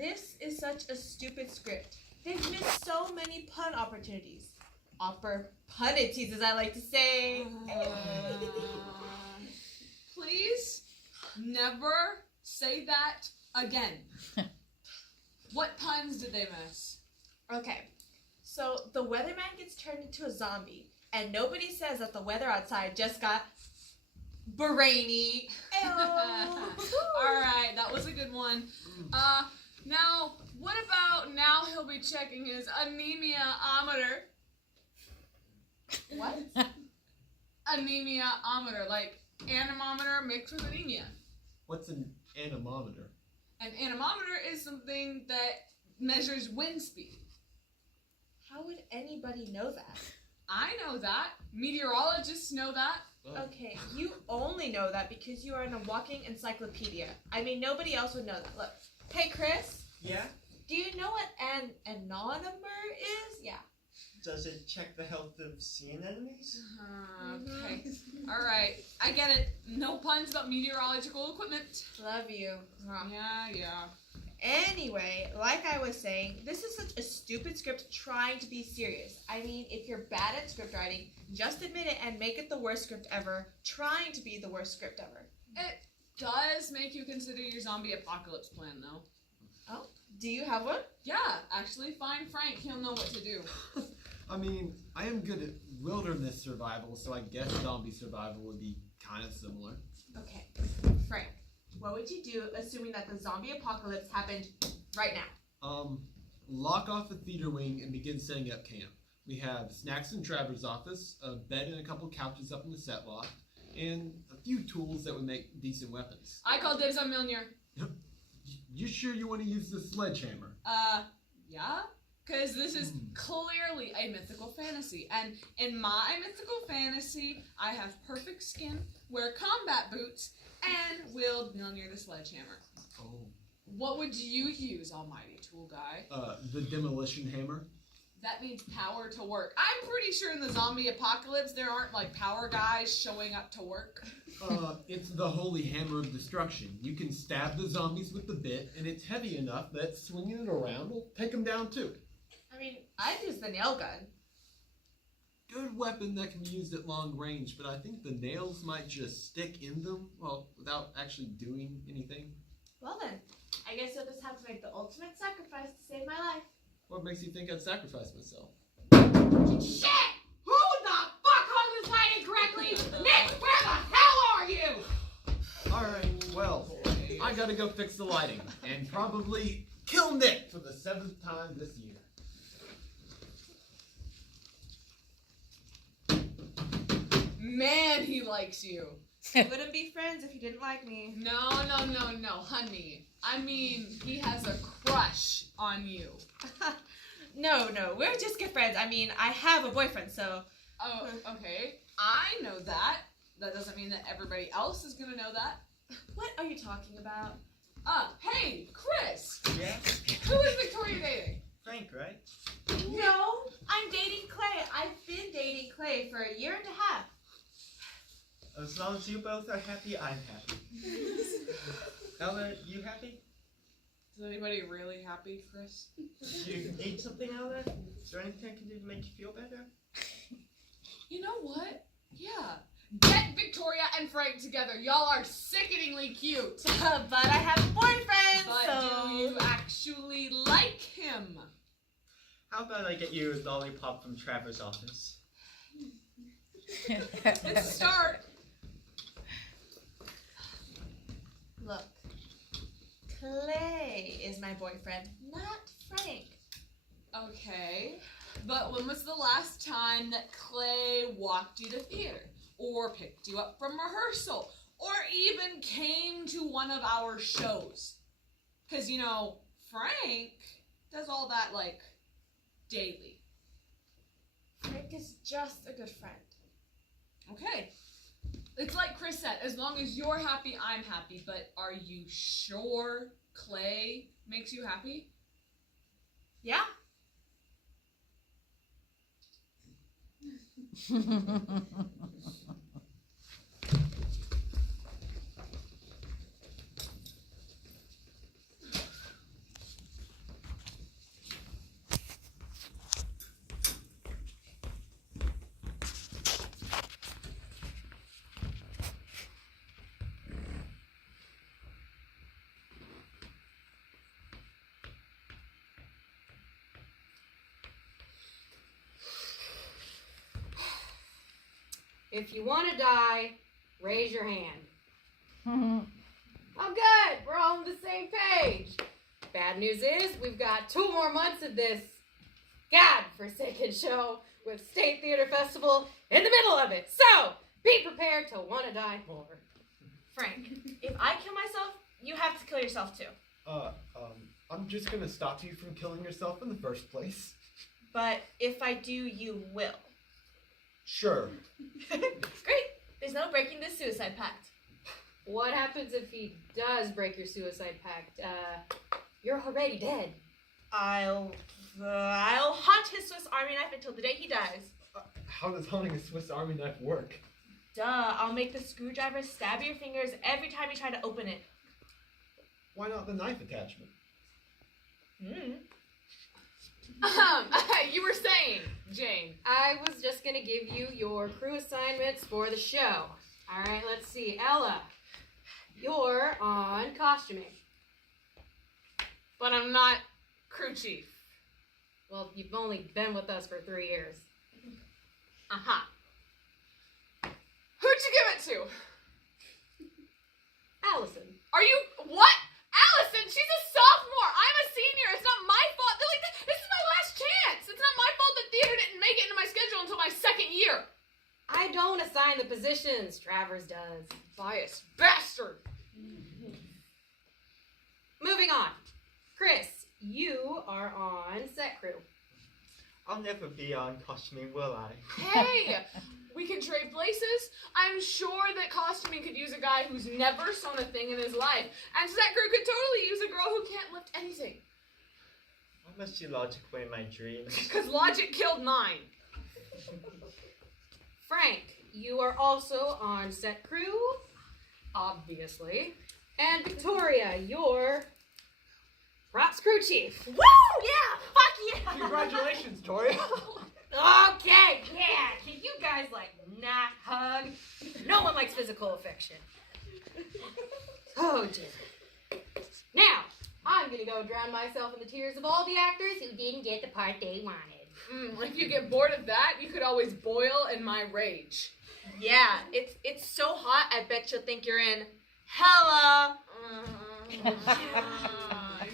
This is such a stupid script. They've missed so many pun opportunities. Opportunities, as I like to say. Please never say that again. What puns did they miss? Okay, so the weatherman gets turned into a zombie, and nobody says that the weather outside just got brainy. Alright, that was a good one. Now, what about now he'll be checking his anemia-ometer? What? Anemia-ometer, like anemometer mixed with anemia. What's an anemometer? An anemometer is something that measures wind speed. How would anybody know that? I know that. Meteorologists know that. Okay, you only know that because you are in a walking encyclopedia. I mean, nobody else would know that. Look. Hey, Chris? Yeah? Do you know what an anemometer is? Yeah. Does it check the health of sea anemones? Okay. Alright. I get it. No puns about meteorological equipment. Love you. Yeah. Anyway, like I was saying, this is such a stupid script trying to be serious. I mean, if you're bad at script writing, just admit it and make it the worst script ever, trying to be the worst script ever. It does make you consider your zombie apocalypse plan, though. Oh? Do you have one? Yeah, actually, find Frank. He'll know what to do. I mean, I am good at wilderness survival, so I guess zombie survival would be kind of similar. Okay. Frank, what would you do assuming that the zombie apocalypse happened right now? Lock off the theater wing and begin setting up camp. We have snacks in Trevor's office, a bed and a couple couches up in the set loft, and a few tools that would make decent weapons. I call dibs on Milner. You sure you want to use the sledgehammer? Yeah? Because this is clearly a mythical fantasy. And in my mythical fantasy, I have perfect skin, wear combat boots, and wield Milner the sledgehammer. Oh. What would you use, almighty tool guy? The demolition hammer. That means power to work. I'm pretty sure in the zombie apocalypse there aren't, like, power guys showing up to work. It's the holy hammer of destruction. You can stab the zombies with the bit, and it's heavy enough that swinging it around will take them down too. I mean, I'd use the nail gun. Good weapon that can be used at long range, but I think the nails might just stick in them, well, without actually doing anything. Well then, I guess you'll just have to make the ultimate sacrifice to save my life. What makes you think I'd sacrifice myself? Shit! Who the fuck hung this lighting correctly? Nick, where the hell are you? Alright, well, I gotta go fix the lighting, and probably kill Nick for the 7th time this year. Man, he likes you. We wouldn't be friends if you didn't like me. No, honey. I mean, he has a crush on you. No, we're just good friends. I mean, I have a boyfriend, so... Oh, okay. I know that. That doesn't mean that everybody else is gonna know that. What are you talking about? Hey, Chris! Yeah? Who is Victoria dating? Frank, right? No, I'm dating Clay. I've been dating Clay for a year and a half. As long as you both are happy, I'm happy. Ella, you happy? Is anybody really happy, Chris? Did you eat something, Ella? Is there anything I can do to make you feel better? You know what? Yeah. Get Victoria and Frank together. Y'all are sickeningly cute. But I have a boyfriend, But so... do you actually like him? How about I get you a lollipop from Trevor's office? It's a start. Look, Clay is my boyfriend, not Frank. Okay. But when was the last time that Clay walked you to theater? Or picked you up from rehearsal? Or even came to one of our shows? Because, you know, Frank does all that, like, daily. Frank is just a good friend. Okay. It's like Chris said, as long as you're happy, I'm happy. But are you sure Clay makes you happy? Yeah? If you want to die, raise your hand. Oh, good. We're all on the same page. Bad news is we've got 2 more months of this godforsaken show with State Theater Festival in the middle of it. So be prepared to want to die more. Frank, if I kill myself, you have to kill yourself too. I'm just gonna stop you from killing yourself in the first place. But if I do, you will. Sure. Great. There's no breaking this suicide pact. What happens if he does break your suicide pact? You're already dead. I'll haunt his Swiss Army knife until the day he dies. How does hunting a Swiss Army knife work? Duh, I'll make the screwdriver stab your fingers every time you try to open it. Why not the knife attachment? You were saying, Jane. I was just gonna give you your crew assignments for the show. All right, let's see. Ella, you're on costuming. But I'm not crew chief. Well, you've only been with us for 3 years. Uh-huh. Who'd you give it to? Allison. Are you, what? Allison, she's a sophomore. I'm a senior. It's not my fault. This is my last chance. It's not my fault that theater didn't make it into my schedule until my 2nd year. I don't assign the positions. Travers does. Biased bastard. Moving on. Chris, you are on set crew. I'll never be on costuming, will I? Hey, we can trade places. I'm sure that costuming could use a guy who's never sewn a thing in his life. And set crew could totally use a girl who can't lift anything. Why must you logic away my dreams? Because logic killed mine. Frank, you are also on set crew, obviously. And Victoria, you're props crew chief. Woo! Yeah! Fuck yeah! Congratulations, Tori. Okay, yeah. Can you guys, not hug? No one likes physical affection. Oh, dear. Now, I'm gonna go drown myself in the tears of all the actors who didn't get the part they wanted. If you get bored of that, you could always boil in my rage. Yeah, it's so hot, I bet you'll think you're in hella.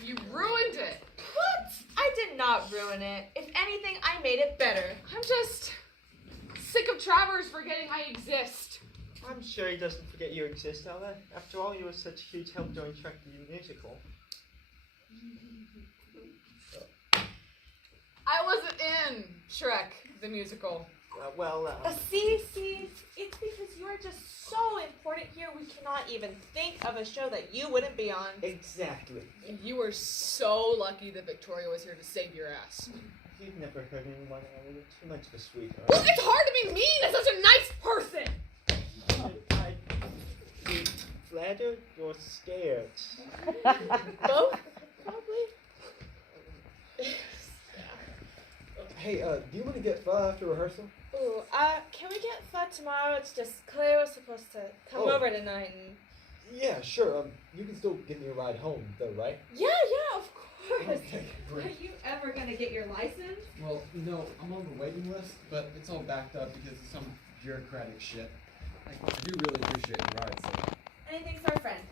You ruined it. What? I did not ruin it. If anything, I made it better. I'm just sick of Travers forgetting I exist. I'm sure he doesn't forget you exist, Ella. After all, you were such a huge help during Shrek the Musical. I wasn't in Shrek the Musical. See, it's because you're just so important here, we cannot even think of a show that you wouldn't be on. Exactly. You were so lucky that Victoria was here to save your ass. You've never heard anyone, Ella. You're too much of a sweetheart. Well, it's hard to be mean to such a nice person. I be flattered or scared? Both, probably. Hey, do you want to get pho after rehearsal? Ooh, can we get pho tomorrow? It's just Claire was supposed to come Oh. over tonight and... Yeah, sure. You can still give me a ride home, though, right? Yeah, of course. Okay, Are great. you ever gonna get your license? Well, no, I'm on the waiting list, but it's all backed up because of some bureaucratic shit. I do really appreciate the ride, so. Anything for a friend.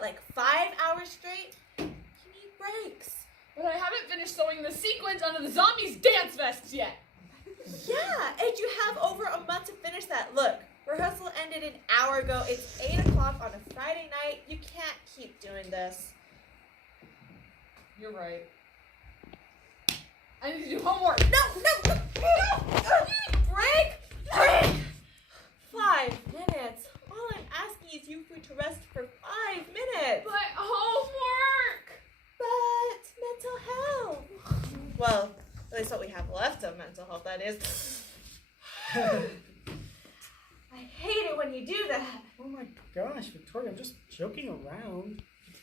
Like 5 hours straight? You need breaks. But I haven't finished sewing the sequins under the zombies' dance vests yet. Yeah, and you have over a month to finish that. Look, rehearsal ended an hour ago. It's 8 o'clock on a Friday night. You can't keep doing this. You're right. I need to do homework. No! Break! 5 minutes. All I'm asking is you to rest for 5 minutes. But homework! But mental health. Well, at least what we have left of mental health, that is. I hate it when you do that. Oh my gosh, Victoria, I'm just joking around.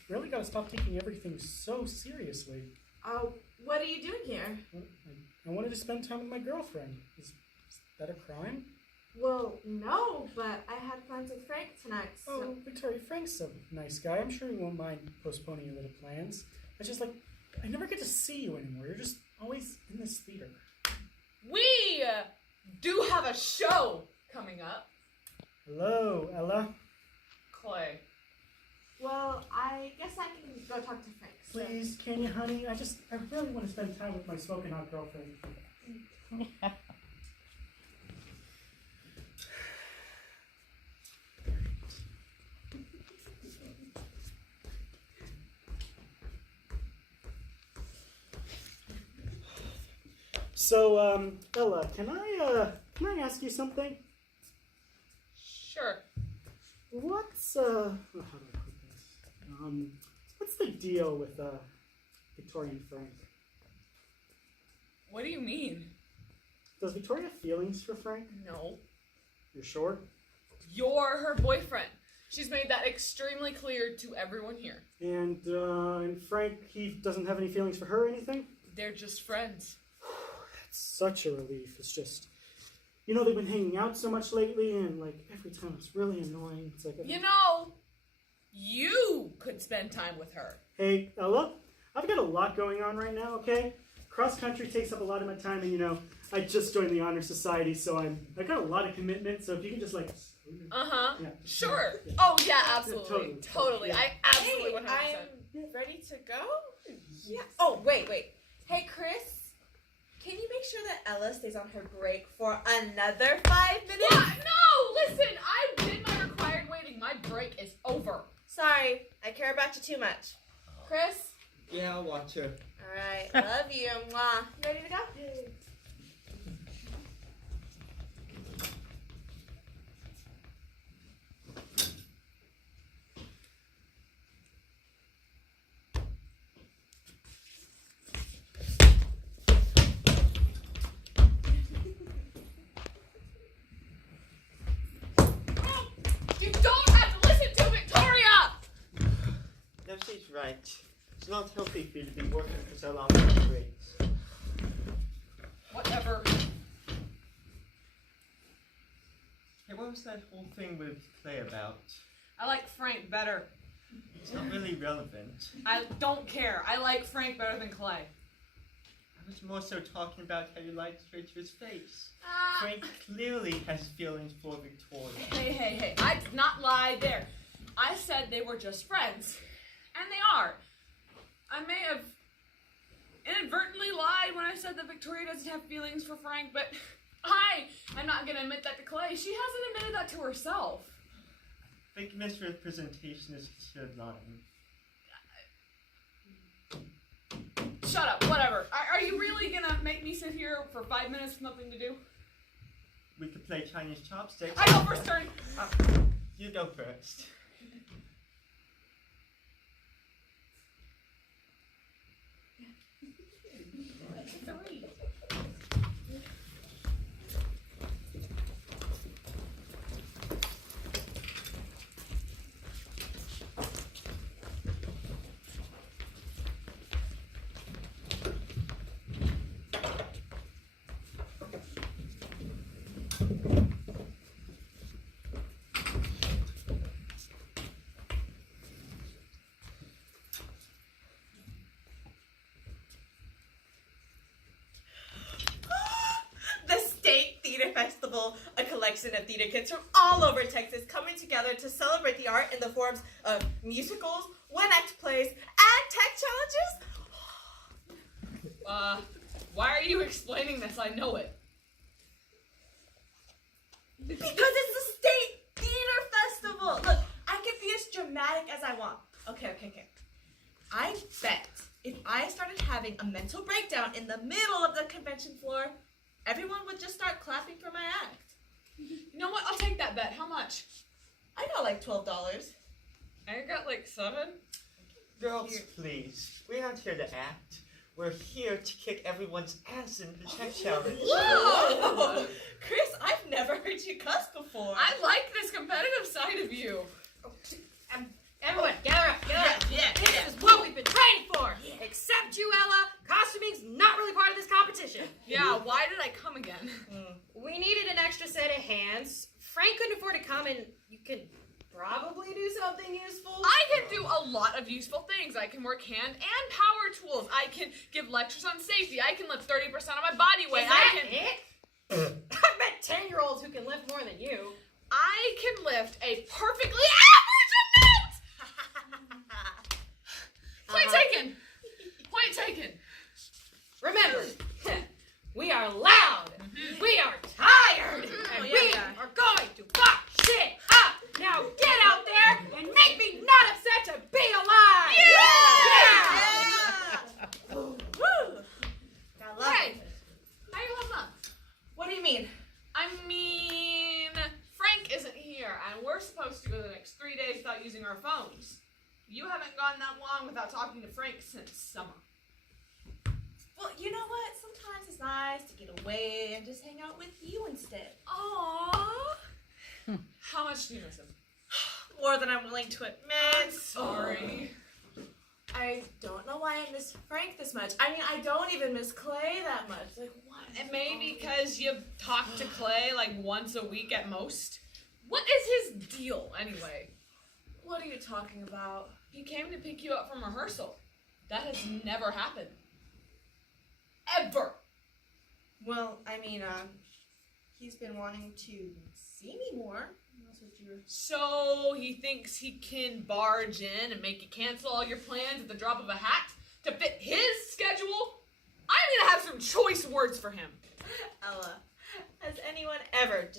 You really gotta stop taking everything so seriously. Oh, what are you doing here? I wanted to spend time with my girlfriend. Is that a crime? Well, no, but I had plans with Frank tonight, so... Oh, Victoria, Frank's a nice guy. I'm sure he won't mind postponing your little plans. It's just like, I never get to see you anymore. You're just always in this theater. We do have a show coming up. Hello, Ella. Clay. Well, I guess I can go talk to Frank. So. Please, can you, honey? I really want to spend time with my smoking hot girlfriend. So, Ella, can I ask you something? Sure. What's, how do I put this? What's the deal with, Victoria and Frank? What do you mean? Does Victoria have feelings for Frank? No. You're sure? You're her boyfriend. She's made that extremely clear to everyone here. And Frank, he doesn't have any feelings for her or anything? They're just friends. That's such a relief. It's just, you know, they've been hanging out so much lately, and, like, every time it's really annoying. It's like, You know, you could spend time with her. Hey, Ella, I've got a lot going on right now, okay? Cross country takes up a lot of my time, and, you know, I just joined the Honor Society, so I got a lot of commitment, so if you can just, like... Uh-huh. Yeah. Sure. Yeah. Oh, yeah, absolutely. Yeah, Totally. yeah. I absolutely 100%. I'm ready to go? Yeah. Oh, wait. Hey, Chris, can you make sure that Ella stays on her break for another 5 minutes? What? No! Listen, I did my required waiting. My break is over. Sorry, I care about you too much. Chris? Yeah, I'll watch her. Alright, love you. Mwah. You ready to go? You don't have to listen to Victoria! No, she's right. It's not healthy for you to be working for so long on breaks. Whatever. Hey, what was that whole thing with Clay about? I like Frank better. It's not really relevant. I don't care. I like Frank better than Clay. I was more so talking about how you liked straight to his face. Ah. Frank clearly has feelings for Victoria. Hey. I did not lie there. I said they were just friends. And they are. I may have inadvertently lied when I said that Victoria doesn't have feelings for Frank, but I'm not going to admit that to Clay. She hasn't admitted that to herself. I think misrepresentation is considered lying. Shut up, whatever. Are you really going to make me sit here for 5 minutes with nothing to do? We could play Chinese chopsticks. I go first turn. You go first. Festival, a collection of theater kids from all over Texas coming together to celebrate the art in the forms of musicals, one-act plays, and tech challenges. Why are you explaining this? I know it. Because it's the State Theater Festival. Look, I can be as dramatic as I want. Okay. I bet if I started having a mental breakdown in the middle of the convention floor, everyone would just start clapping for my act. You know what? I'll take that bet. How much? I got like $12. I got like 7. Girls, please. We're not here to act. We're here to kick everyone's ass in the tech challenge. Whoa! Chris, I've never heard you cuss before. I like this competitive side of you. Everyone, gather up, gather up. Yeah, This is what we've been training for. Except you, Ella. Costuming's not really part of this competition. Yeah, why did I come again? We needed an extra set of hands. Frank couldn't afford to come, and you could probably do something useful. I can do a lot of useful things. I can work hand and power tools. I can give lectures on safety. I can lift 30% of my body weight. Is that it? I've met 10-year-olds who can lift more than you. I can lift a perfectly average amount! Point taken! Point taken! Remember, we are loud, we are tired, and we are going to fuck shit up. Now get out there and make me not upset to be alive. Hey! How you holding up? What do you mean? I mean, Frank isn't here, and we're supposed to go the next 3 days without using our phones. You haven't gone that long without talking to Frank since summer. Well, you know what? Sometimes it's nice to get away and just hang out with you instead. Aww. How much do you miss him? More than I'm willing to admit. Sorry. I don't know why I miss Frank this much. I mean, I don't even miss Clay that much. Like, what? It may be because you talk to Clay like once a week at most. What is his deal, anyway? What are you talking about? He came to pick you up from rehearsal. That has never happened. Ever. Well, I mean, he's been wanting to see me more. That's what you were... So he thinks he can barge in and make you cancel all your plans at the drop of a hat to fit his schedule? I'm gonna have some choice words for him. Ella, has anyone ever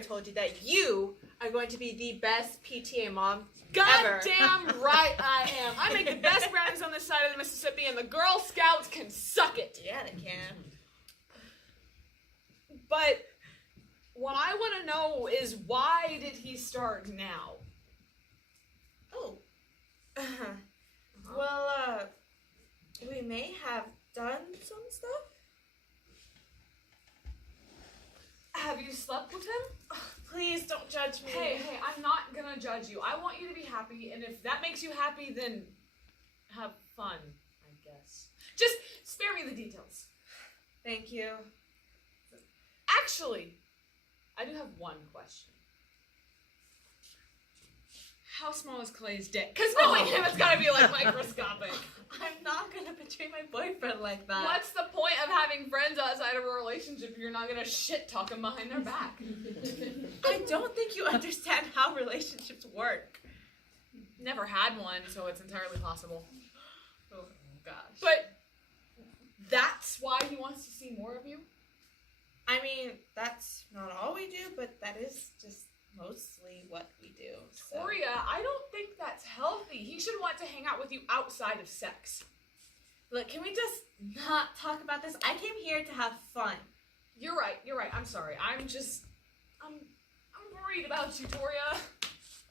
told you that you are going to be the best PTA mom ever? Goddamn right I am. I make the best brownies on this side of the Mississippi, and the Girl Scouts can suck it. Yeah, they can. But what I want to know is, why did he start now? Oh. Well, we may have done some stuff. Have you slept with him? Please don't judge me. Hey, I'm not gonna judge you. I want you to be happy, and if that makes you happy, then have fun, I guess. Just spare me the details. Thank you. Actually, I do have one question. How small is Clay's dick? Because knowing him, it's gotta be like microscopic. I'm not gonna betray my boyfriend like that. What's the point of having friends outside of a relationship if you're not gonna shit talk them behind their back? I don't think you understand how relationships work. Never had one, so it's entirely possible. Oh, gosh. But that's why he wants to see more of you? I mean, that's not all we do, but that is just mostly what we do. So. Toria, I don't think that's healthy. He should want to hang out with you outside of sex. Look, can we just not talk about this? I came here to have fun. You're right. I'm sorry. I'm worried about you, Toria.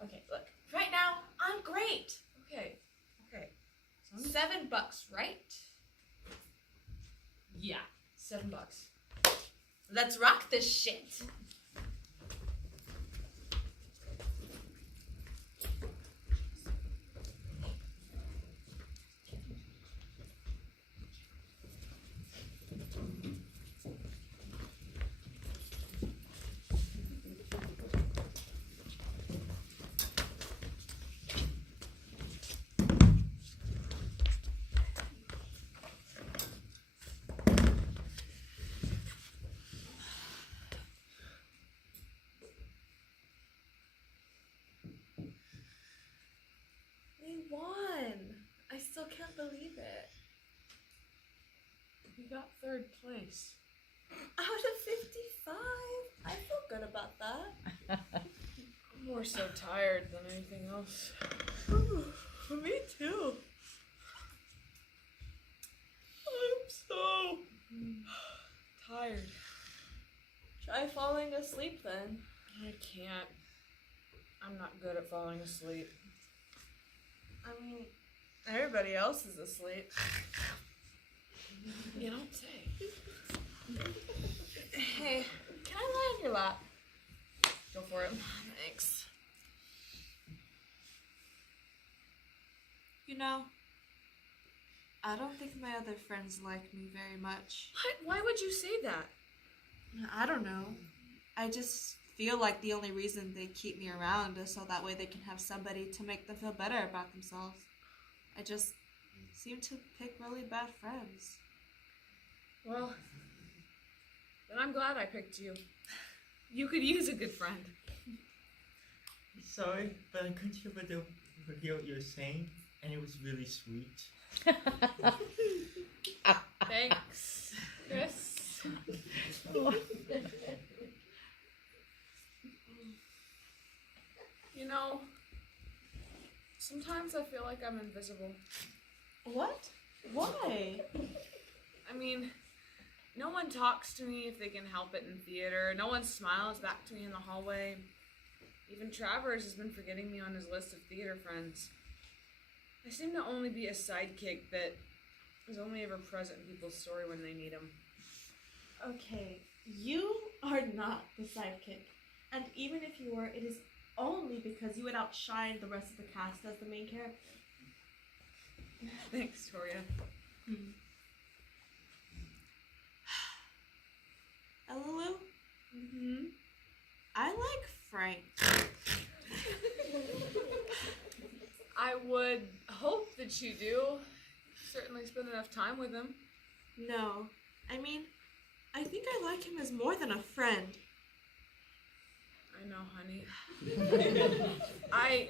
Okay, look. Right now, I'm great. Okay. $7, right? Yeah. $7. Let's rock this shit. We won. I still can't believe it. You got 3rd place. Out of 55. I feel good about that. I'm more so tired than anything else. Me too. I'm so Tired. Try falling asleep then. I can't. I'm not good at falling asleep. I mean, everybody else is asleep. You don't say. Hey, can I lie on your lap? Go for it. Thanks. You know, I don't think my other friends like me very much. What? Why would you say that? I don't know. I just feel like the only reason they keep me around is so that way they can have somebody to make them feel better about themselves. I just seem to pick really bad friends. Well, then I'm glad I picked you. You could use a good friend. Sorry, but I couldn't hear what you were saying, and it was really sweet. Thanks, Chris. You know, sometimes I feel like I'm invisible. What? Why? I mean, no one talks to me if they can help it in theater. No one smiles back to me in the hallway. Even Travers has been forgetting me on his list of theater friends. I seem to only be a sidekick that is only ever present in people's story when they need him. Okay, you are not the sidekick. And even if you were, it is only because you would outshine the rest of the cast as the main character. Thanks, Toria. Elalu, Mm-hmm. I like Frank. I would hope that you do. Certainly spend enough time with him. No, I mean, I think I like him as more than a friend. I know, honey.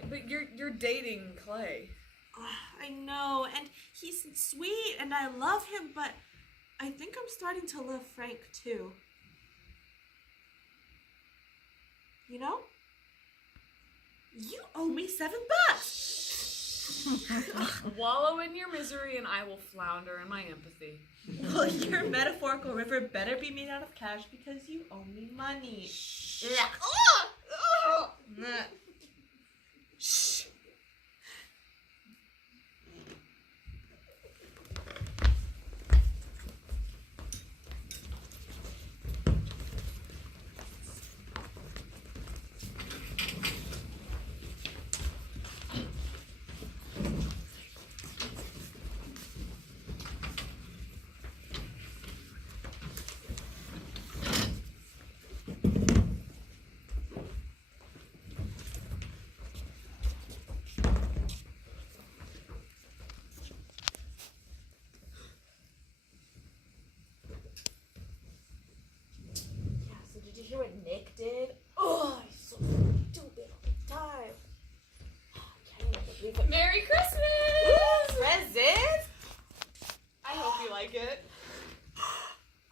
But you're dating Clay. I know, and he's sweet, and I love him, but I think I'm starting to love Frank too. You know? You owe me $7. Wallow in your misery and I will flounder in my empathy. Well, your metaphorical river better be made out of cash because you owe me money. Shh. So did you hear what Nick did? Oh, he's so stupid all the time. I can't even believe it. Merry Christmas! Ooh, presents? I hope you like it.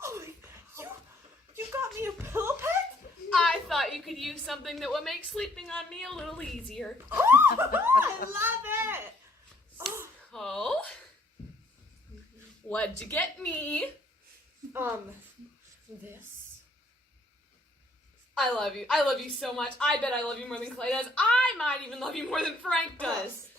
Oh, you got me a pillow pet? I thought you could use something that would make sleeping on me a little easier. Oh, I love it. Oh. What'd you get me? This. I love you. I love you so much. I bet I love you more than Clay does. I might even love you more than Frank does.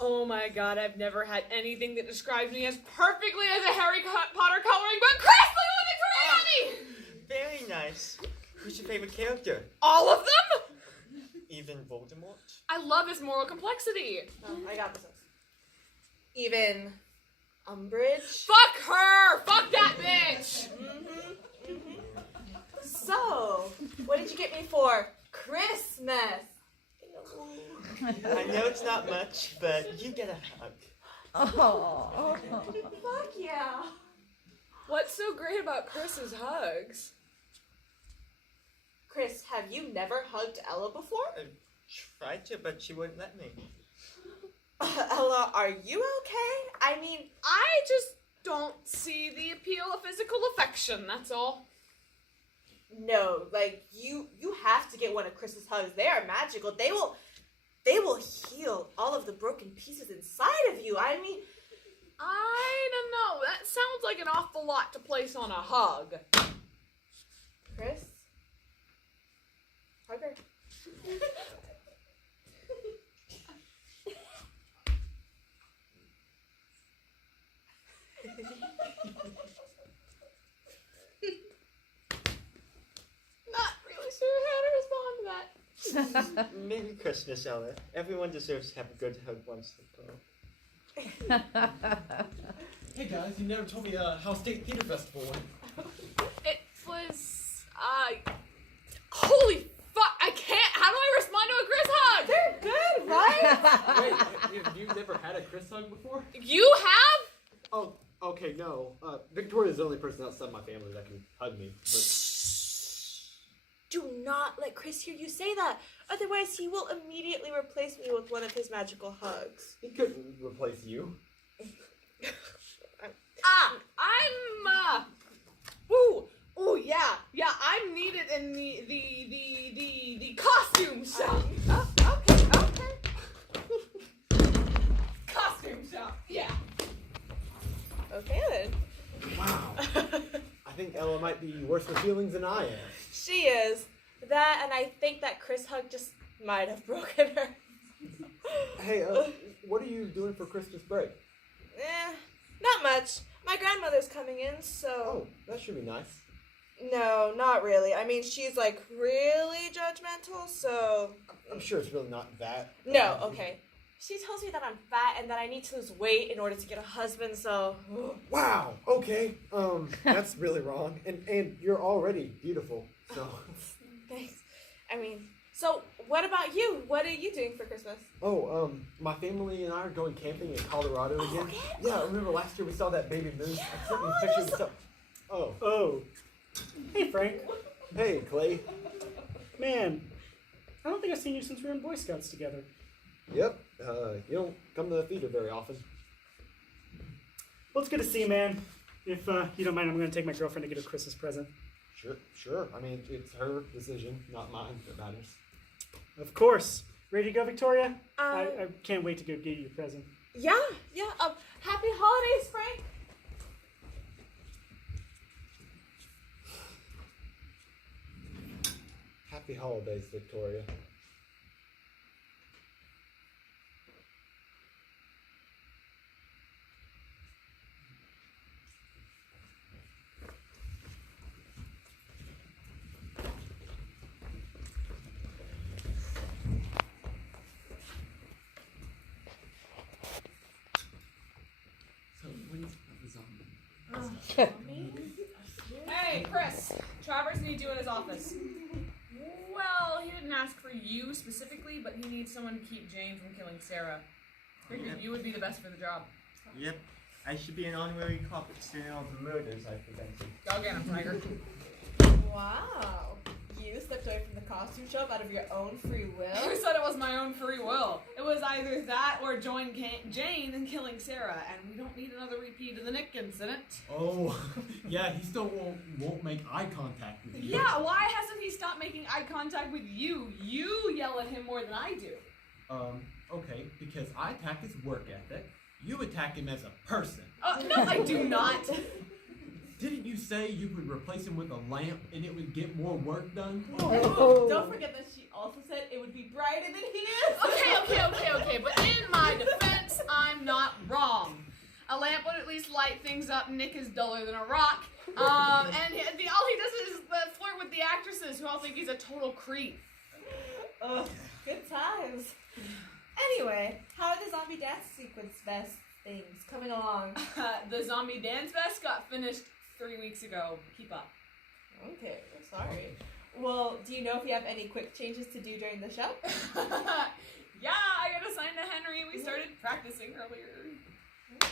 Oh my god, I've never had anything that describes me as perfectly as a Harry Potter coloring book. Chris, look at me! Very nice. Who's your favorite character? All of them? Even Voldemort? I love his moral complexity. Oh, I got this one. Even Umbridge. Fuck her! Fuck that bitch! So, what did you get me for Christmas? I know it's not much, but you get a hug. Fuck yeah. What's so great about Chris's hugs? Chris, have you never hugged Ella before? Tried to, but she wouldn't let me. Ella, are you okay? I mean, I just don't see the appeal of physical affection, that's all. no, like you have to get one of Chris's hugs. They are magical. They will heal all of the broken pieces inside of you. I mean, I don't know. That sounds like an awful lot to place on a hug. Chris, hug her. Not really sure how to respond to that. Merry Christmas, Ella. Everyone deserves to have a good hug once in a while. Hey guys, you never told me how State Theater Festival went. It was, holy fuck, I can't, how do I respond to a Chris hug? They're good, right? Wait, you've never had a Chris hug before? You have? Oh, okay, no. Victoria's the only person outside my family that can hug me. But Do not let Chris hear you say that. Otherwise, he will immediately replace me with one of his magical hugs. he couldn't replace you. I'm needed in the costume shop. Costume shop, yeah. Okay then. Wow. I think Ella might be worse for feelings than I am. She is. That, and I think that Chris hug just might have broken her. Hey, what are you doing for Christmas break? Not much. My grandmother's coming in, so... Oh, that should be nice. No, not really. I mean, she's, like, really judgmental, so... I'm sure it's really not that. No, okay. She tells me that I'm fat and that I need to lose weight in order to get a husband, so... Wow, okay. That's really wrong. And you're already beautiful, so... Thanks. I mean, so what about you? What are you doing for Christmas? Oh, my family and I are going camping in Colorado again. Yeah, remember last year we saw that baby moose? I sent you a picture of stuff. Oh. Oh. Hey, Frank. Hey, Clay. Man, I don't think I've seen you since we were in Boy Scouts together. Yep, you don't come to the theater very often. Well, it's good to see you, man. If you don't mind, I'm going to take my girlfriend to get her Christmas present. Sure. I mean, it's her decision, not mine, that matters. Of course. Ready to go, Victoria? Um, I can't wait to go get you a present. Yeah. Happy holidays, Frank. Happy holidays, Victoria. So, when's the zombie? Hey, Chris, Travers needs you in his office. Well, he didn't ask for you specifically, but he needs someone to keep Jane from killing Sarah. Figured you would be the best for the job. Yep. I should be an honorary cop considering all the murders I prevented. Go get him, Tiger. Wow. You stepped away from the costume shop out of your own free Who will? said it was my own free will? It was either that or join Jane in killing Sarah, and we don't need another repeat of the Nick incident. Oh, yeah, he still won't make eye contact with you. Yeah, why hasn't he stopped making eye contact with you? You yell at him more than I do. Okay, because I attack his work ethic. You attack him as a person. No, I do not. Didn't you say you would replace him with a lamp and it would get more work done? Don't forget that she also said it would be brighter than he is. Okay, but in my defense, I'm not wrong. A lamp would at least light things up. Nick is duller than a rock. And all he does is flirt with the actresses who all think he's a total creep. Ugh, good times. Anyway, how are the zombie dance sequence best things coming along? The zombie dance vest got finished 3 weeks ago. Keep up. Okay, sorry. Well, do you know if you have any quick changes to do during the show? Yeah, I got assigned to Henry. We started practicing earlier.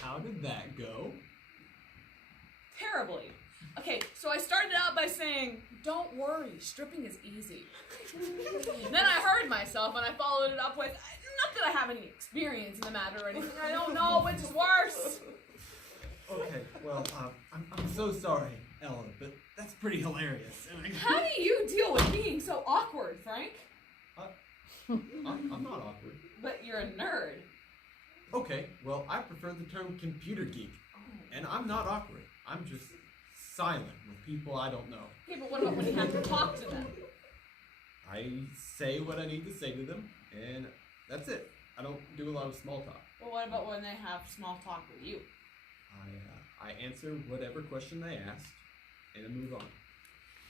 How did that go? Terribly. Okay, so I started out by saying, don't worry, stripping is easy. Then I heard myself and I followed it up with, not that I have any experience in the matter or anything, I don't know which is worse. Okay, well, I'm so sorry, Ella, but that's pretty hilarious. And How do you deal with being so awkward, Frank? I'm not awkward. But you're a nerd. Okay, well, I prefer the term computer geek. And I'm not awkward. I'm just silent with people I don't know. Okay, but what about when you have to talk to them? I say what I need to say to them, and that's it. I don't do a lot of small talk. Well, what about when they have small talk with you? I answer whatever question they ask, and I move on.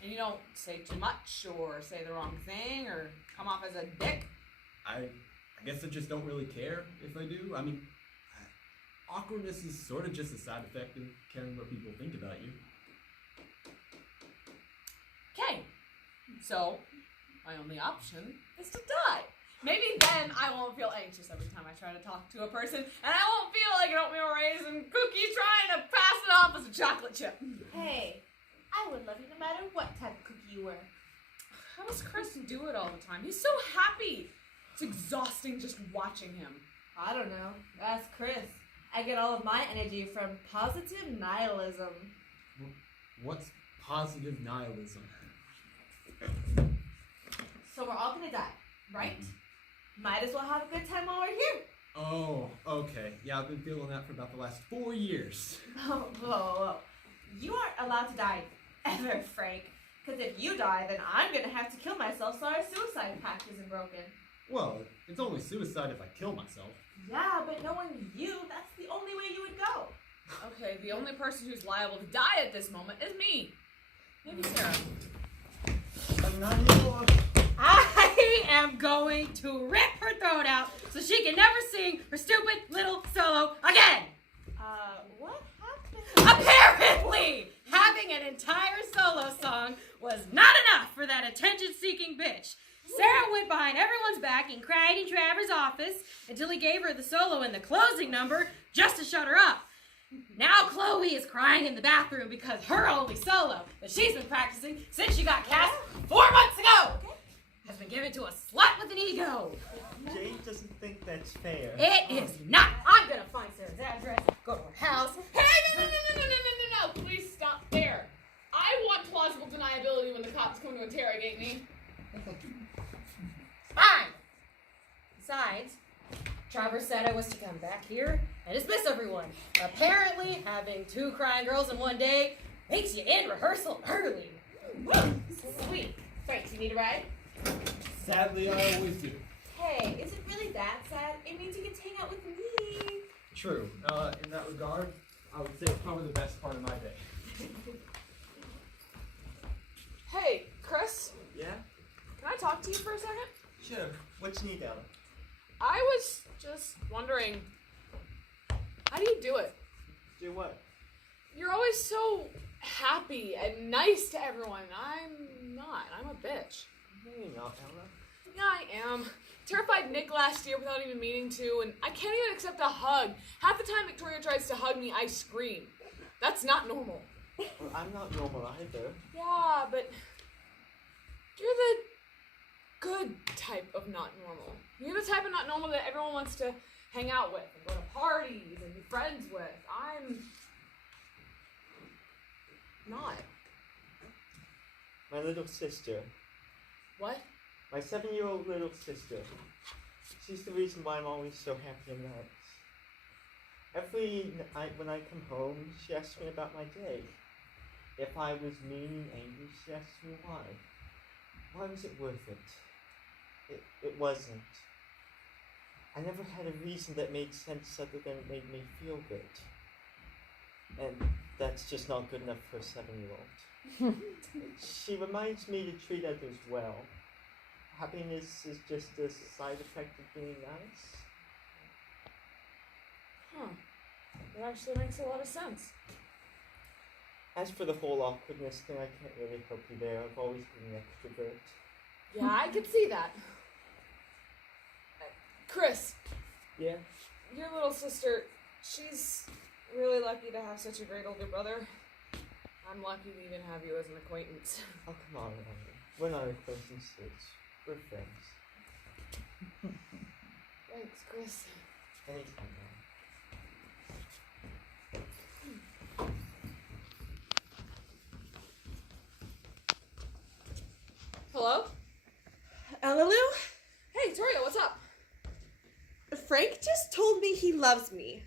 And you don't say too much or say the wrong thing or come off as a dick? I guess I just don't really care if I do. I mean, awkwardness is sort of just a side effect of caring what people think about you. Okay. So, my only option is to die. Maybe then I won't feel anxious every time I try to talk to a person, and I won't feel like an oatmeal raisin cookie trying to pass it off as a chocolate chip. Hey, I would love you no matter what type of cookie you were. How does Chris do it all the time? He's so happy. It's exhausting just watching him. I don't know. That's Chris. I get all of my energy from positive nihilism. What's positive nihilism? So we're all gonna die, right? Might as well have a good time while we're here. Oh, okay. Yeah, I've been feeling that for about the last 4 years. Oh, whoa. You aren't allowed to die ever, Frank. Because if you die, then I'm gonna have to kill myself so our suicide pact isn't broken. Well, it's only suicide if I kill myself. Yeah, but knowing you, that's the only way you would go. Okay, the only person who's liable to die at this moment is me. Maybe Sarah. I'm not anymore. I am going to rip her throat out so she can never sing her stupid little solo again. What happened? Apparently, having an entire solo song was not enough for that attention-seeking bitch. Sarah went behind everyone's back and cried in Trevor's office until he gave her the solo in the closing number just to shut her up. Now Chloe is crying in the bathroom because her only solo that she's been practicing since she got cast 4 months ago has been given to a slut with an ego. Jade doesn't think that's fair. It is not. I'm gonna find Sarah's address, go to her house. Hey, no, please stop there. I want plausible deniability when the cops come to interrogate me. Fine. Besides, Trevor said I was to come back here and dismiss everyone. Apparently, having 2 crying girls in one day makes you end rehearsal early. Sweet. Frank, you need a ride? Sadly, I always do. Hey, is it really that sad? It means you get to hang out with me. True. In that regard, I would say it's probably the best part of my day. Hey, Chris, Yeah? can I talk to you for a second? Sure. What you need, Ella? I was just wondering, how do you do it? Do what? You're always so happy and nice to everyone. I'm not. I'm a bitch. No, you're not, Ella. Yeah, I am. Terrified Nick last year without even meaning to, and I can't even accept a hug. Half the time Victoria tries to hug me, I scream. That's not normal. Well, I'm not normal either. Yeah, but you're the good type of not normal. You're the type of not normal that everyone wants to hang out with and go to parties and be friends with. I'm not. My little sister. What? My 7-year-old little sister. She's the reason why I'm always so happy and nice. Every night when I come home, she asks me about my day. If I was mean and angry, she asks me why. Why was it worth it? It wasn't. I never had a reason that made sense other than it made me feel good. And that's just not good enough for a 7-year-old. She reminds me to treat others well. Happiness is just a side effect of being nice. Huh. That actually makes a lot of sense. As for the whole awkwardness thing, I can't really help you there. I've always been an extrovert. Yeah, I could see that. Chris, Yeah? your little sister, she's really lucky to have such a great older brother. I'm lucky to even have you as an acquaintance. Oh, come on, Emily. We're not acquaintances. We're friends. Thanks, Chris. Anytime now. Hello? Ella Lou? Hey, Toria, what's up? Frank just told me he loves me.